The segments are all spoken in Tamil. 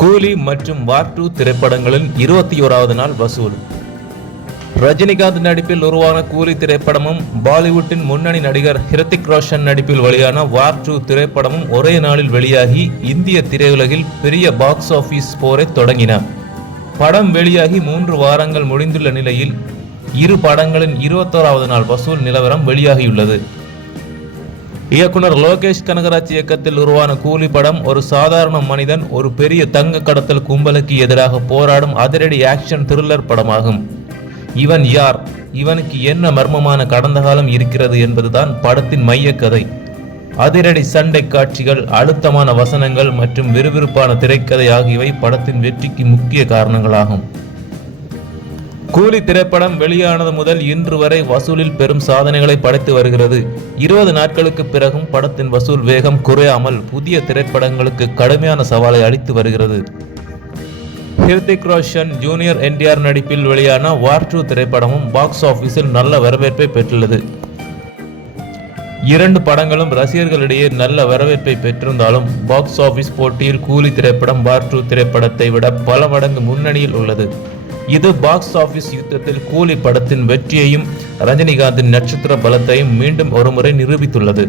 கூலி மற்றும் வார் 2 திரைப்படங்களின் 21வது நாள் வசூல். ரஜினிகாந்த் நடிப்பில் உருவான கூலி திரைப்படமும் பாலிவுட்டின் முன்னணி நடிகர் ஹிருத்திக் ரோஷன் நடிப்பில் வெளியான வார் 2 திரைப்படமும் ஒரே நாளில் வெளியாகி இந்திய திரையுலகில் பெரிய பாக்ஸ் ஆபீஸ் போரை தொடங்கின. படம் வெளியாகி 3 வாரங்கள் முடிந்துள்ள நிலையில் இரு படங்களின் 21வது நாள் வசூல் நிலவரம் வெளியாகியுள்ளது. இயக்குனர் லோகேஷ் கனகராஜ் இயக்கத்தில் உருவான கூலி படம் ஒரு சாதாரண மனிதன் ஒரு பெரிய தங்க கடத்தல் கும்பலுக்கு எதிராக போராடும் அதிரடி ஆக்ஷன் த்ரில்லர் படமாகும். இவன் யார், இவனுக்கு என்ன மர்மமான கடந்த காலம் இருக்கிறது என்பதுதான் படத்தின் மைய கதை. அதிரடி சண்டை காட்சிகள், அழுத்தமான வசனங்கள் மற்றும் விறுவிறுப்பான திரைக்கதை ஆகியவை படத்தின் வெற்றிக்கு முக்கிய காரணங்களாகும். கூலி திரைப்படம் வெளியானது முதல் இன்று வரை வசூலில் பெரும் சாதனைகளை படைத்து வருகிறது. 20 நாட்களுக்கு பிறகும் படத்தின் வசூல் வேகம் குறையாமல் புதிய திரைப்படங்களுக்கு கடுமையான சவாலை அளித்து வருகிறது. ஹிருத்திக் ரோஷன் ஜூனியர் NTR நடிப்பில் வெளியான வார் 2 திரைப்படமும் பாக்ஸ் ஆபீஸில் நல்ல வரவேற்பை பெற்றுள்ளது. 2 படங்களும் ரசிகர்களிடையே நல்ல வரவேற்பை பெற்றிருந்தாலும் பாக்ஸ் ஆபீஸ் போட்டியில் கூலி திரைப்படம் வார் 2 திரைப்படத்தை விட பல மடங்கு முன்னணியில் உள்ளது. இது பாக்ஸ் ஆபீஸ் யுத்தத்தில் கூலி படத்தின் வெற்றியையும் ரஜினிகாந்தின் நட்சத்திர பலத்தையும் மீண்டும் ஒருமுறை நிரூபித்துள்ளது.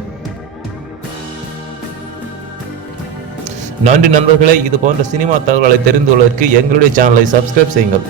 நன்றி நண்பர்களே. இது போன்ற சினிமா தகவல்களை தெரிந்து கொள்வதற்கு எங்களுடைய சேனலை சப்ஸ்கிரைப் செய்யுங்கள்.